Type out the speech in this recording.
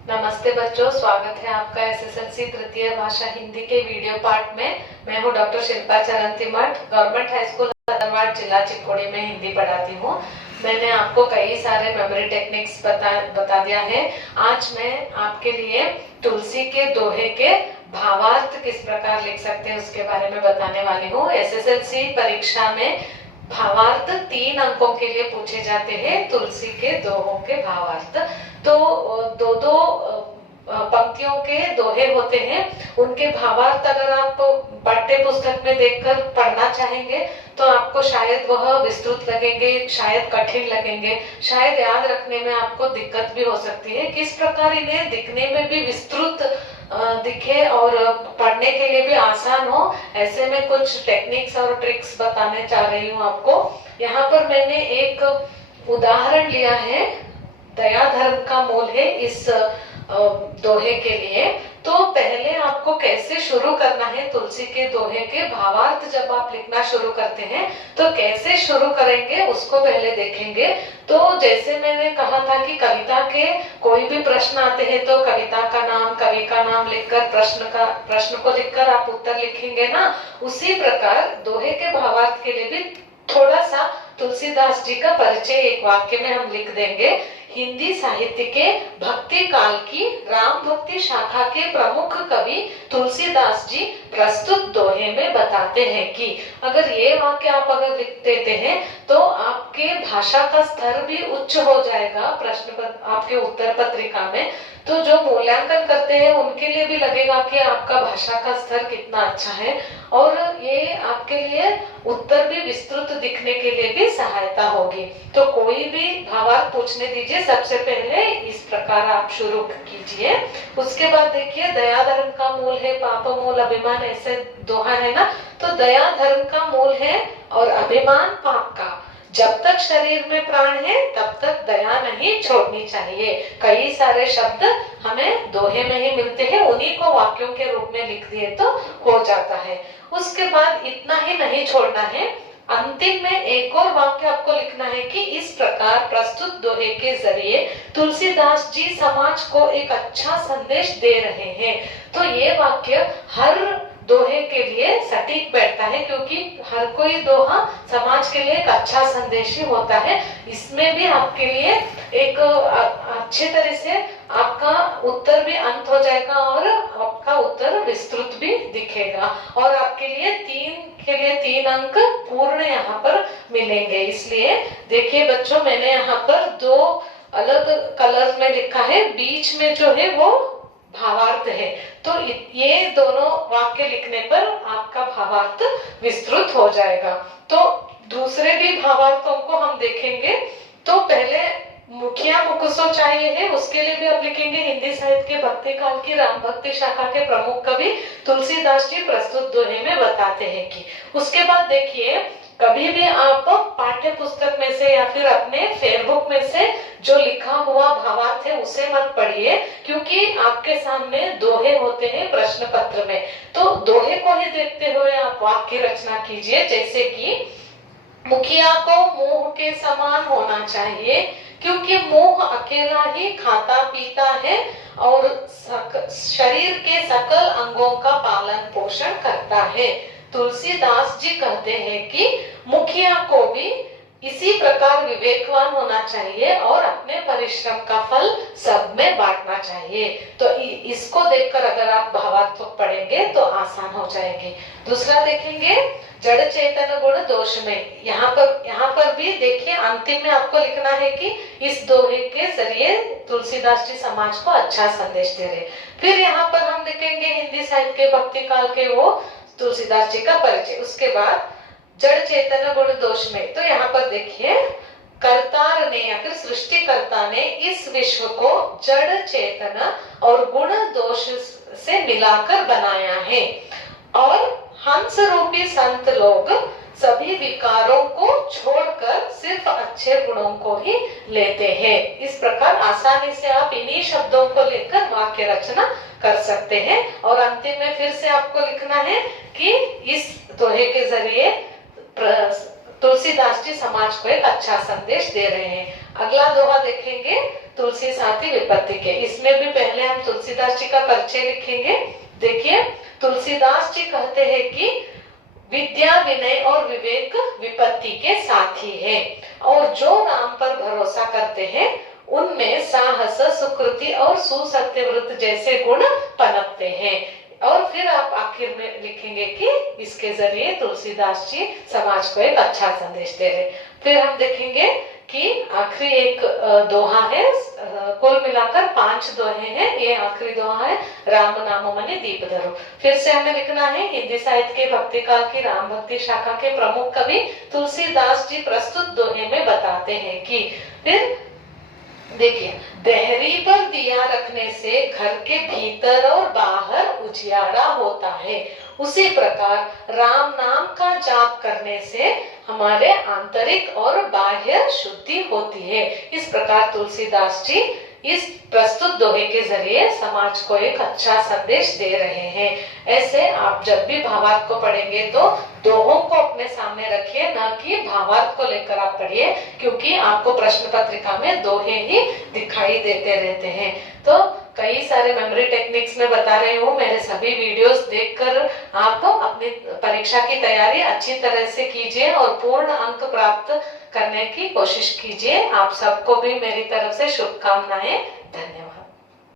नमस्ते बच्चों, स्वागत है आपका एसएसएलसी तृतीय भाषा हिंदी के वीडियो पार्ट में। मैं हूं doctor Shilpa Charantimath, government high school Hadarwad, जिला चिकोड़ी में हिंदी पढ़ाती हूं। मैंने आपको कई सारे मेमोरी टेक्निक्स बता दिया है। आज मैं आपके लिए तुलसी के दोहे के भावार्थ किस प्रकार लिख सकते हैं उसके बारे में बताने वाली हूँ। एसएसएलसी परीक्षा में भावार्थ 3 अंकों के लिए पूछे जाते हैं। तुलसी के दोहों के भावार्थ तो दो दो पंक्तियों के दोहे होते हैं, उनके भावार्थ अगर आप पाठ्य पुस्तक में देखकर पढ़ना चाहेंगे तो आपको शायद वह विस्तृत लगेंगे, शायद कठिन लगेंगे, शायद याद रखने में आपको दिक्कत भी हो सकती है। किस प्रकार इन्हें दिखने में भी विस्तृत दिखे और पढ़ने के लिए भी आसान हो, ऐसे में कुछ टेक्निक्स और ट्रिक्स बताने चाह रही हूँ आपको। यहाँ पर मैंने एक उदाहरण लिया है, दया धर्म का मूल है इस दोहे के लिए। तो पहले आपको कैसे शुरू करना है तुलसी के दोहे के भावार्थ, जब आप लिखना शुरू करते हैं तो कैसे शुरू करेंगे उसको पहले देखेंगे। तो जैसे मैंने कहा था कि कविता के कोई भी प्रश्न आते हैं तो कविता का नाम, कवि का नाम लिखकर प्रश्न को लिखकर आप उत्तर लिखेंगे ना, उसी प्रकार दोहे के भावार्थ के लिए भी थोड़ा सा तुलसीदास जी का परिचय एक वाक्य में हम लिख देंगे। हिंदी साहित्य के भक्ति काल की राम भक्ति शाखा के प्रमुख कवि तुलसीदास जी प्रस्तुत दोहे में बताते हैं कि अगर ये वाक्य आप अगर लिख देते हैं तो आपके भाषा का स्तर भी उच्च हो जाएगा प्रश्न आपके उत्तर पत्रिका में। तो जो मूल्यांकन करते हैं उनके लिए भी लगेगा कि आपका भाषा का स्तर कितना अच्छा है, और ये आपके लिए उत्तर भी विस्तृत दिखने के लिए भी सहायता होगी। तो कोई भी भावार्थ पूछने दीजिए, सबसे पहले इस प्रकार आप शुरू कीजिए। उसके बाद देखिए, दया धर्म का मूल है, पाप मूल अभिमान, ऐसे दोहा है ना। तो दया धर्म का मूल है और अभिमान पाप का। जब तक शरीर में प्राण है तब तक दया नहीं छोड़नी चाहिए। कई सारे शब्द हमें दोहे में ही मिलते हैं, उन्हीं को वाक्यों के रूप में लिख दिए तो हो जाता है। उसके बाद इतना ही नहीं छोड़ना है, अंतिम में एक और वाक्य आपको लिखना है कि इस प्रकार प्रस्तुत दोहे के जरिए तुलसीदास जी समाज को एक अच्छा संदेश दे रहे हैं। तो ये वाक्य हर दोहे के लिए सटीक बैठता है, क्योंकि हर कोई दोहा समाज के लिए एक अच्छा संदेश ही होता है। इसमें भी आपके लिए एक अच्छे तरह से आपका उत्तर भी अंत हो जाएगा और आपका उत्तर विस्तृत भी दिखेगा, और आपके लिए 3 अंक पूर्ण यहाँ पर मिलेंगे। इसलिए देखिए बच्चों, मैंने यहाँ पर 2 अलग कलर में लिखा है, बीच में जो है वो भावार्थ है। तो ये दोनों वाक्य लिखने पर आपका भावार्थ विस्तृत हो जाएगा। तो दूसरे भी भावार्थों को हम देखेंगे। तो पहले मुखिया मुकुसो चाहिए है, उसके लिए भी आप लिखेंगे हिंदी साहित्य के भक्ति काल की राम भक्ति शाखा के प्रमुख कवि तुलसीदास जी प्रस्तुत दोहे में बताते हैं कि। उसके बाद देखिए, कभी भी आप पाठ्य पुस्तक में से या फिर अपने फेसबुक में से जो लिखा हुआ भावार्थ है उसे मत पढ़िए, क्योंकि आपके सामने दोहे होते हैं प्रश्न पत्र में। तो दोहे को ही देखते हुए आप वाक्य रचना कीजिए, जैसे कि मुखिया को मुंह के समान होना चाहिए, क्योंकि मुंह अकेला ही खाता पीता है और शरीर के सकल अंगों का पालन पोषण करता है। तुलसीदास जी कहते हैं कि मुखिया को भी इसी प्रकार विवेकवान होना चाहिए और अपने परिश्रम का फल सब में बांटना चाहिए। तो इसको देखकर अगर आप भावार्थ पढ़ेंगे तो आसान हो जाएंगे। दूसरा देखेंगे, जड़ चेतन गुण दोष में। यहाँ पर भी देखिए, अंतिम में आपको लिखना है कि इस दोहे के जरिए तुलसीदास जी समाज को अच्छा संदेश दे रहे। फिर यहाँ पर हम लिखेंगे हिंदी साहित्य के भक्ति काल के वो तुलसीदास जी का परिचय। उसके बाद जड़ चेतन गुण दोष में, तो यहाँ पर देखिए, कर्तार ने या फिर सृष्टिकर्ता ने इस विश्व को जड़ चेतन और गुण दोष से मिलाकर बनाया है, और हंस रूपी संत लोग सभी विकारों को छोड़कर सिर्फ अच्छे गुणों को ही लेते हैं। इस प्रकार आसानी से आप इन्हीं शब्दों को लेकर वाक्य रचना कर सकते हैं। और अंतिम में फिर से आपको लिखना है कि इस दोहे के जरिए तुलसीदास जी समाज को एक अच्छा संदेश दे रहे हैं। अगला दोहा देखेंगे, तुलसी साथी विपत्ति के। इसमें भी पहले हम तुलसीदास जी का परिचय लिखेंगे। देखिए, तुलसीदास जी कहते हैं कि विद्या, विनय और विवेक विपत्ति के साथी है, और जो राम पर भरोसा करते हैं उनमें साहस, सुकृति और सुसत्यव्रत जैसे गुण पनपते हैं। और फिर आप आखिर में लिखेंगे कि इसके जरिए तुलसीदास जी समाज को एक अच्छा संदेश दे रहे। फिर हम देखेंगे कि आखिरी एक दोहा है, कुल मिलाकर 5 दोहे हैं, ये आखिरी दोहा है, राम नामो मने दीप धरो। फिर से हमें लिखना है, हिंदी साहित्य के भक्ति काल की राम भक्ति शाखा के प्रमुख कवि तुलसीदास जी प्रस्तुत दोहे में बताते हैं कि, फिर देखिए, देहरी पर दिया रखने से घर के भीतर और बाहर उजियारा होता है, उसी प्रकार राम नाम का जाप करने से हमारे आंतरिक और बाह्य शुद्धि होती है। इस प्रकार तुलसीदास जी इस प्रस्तुत दोहे के जरिए समाज को एक अच्छा संदेश दे रहे हैं। ऐसे आप जब भी भावार्थ को पढ़ेंगे तो दोहों को अपने सामने रखिए, न कि भावार्थ को लेकर आप पढ़िए, क्योंकि आपको प्रश्न पत्रिका में दोहे ही दिखाई देते रहते हैं। तो कई सारे मेमोरी टेक्निक्स में बता रही हूँ, मेरे सभी वीडियोस देखकर आप अपनी परीक्षा की तैयारी अच्छी तरह से कीजिए और पूर्ण अंक प्राप्त करने की कोशिश कीजिए। आप सबको भी मेरी तरफ से शुभकामनाएं। धन्यवाद।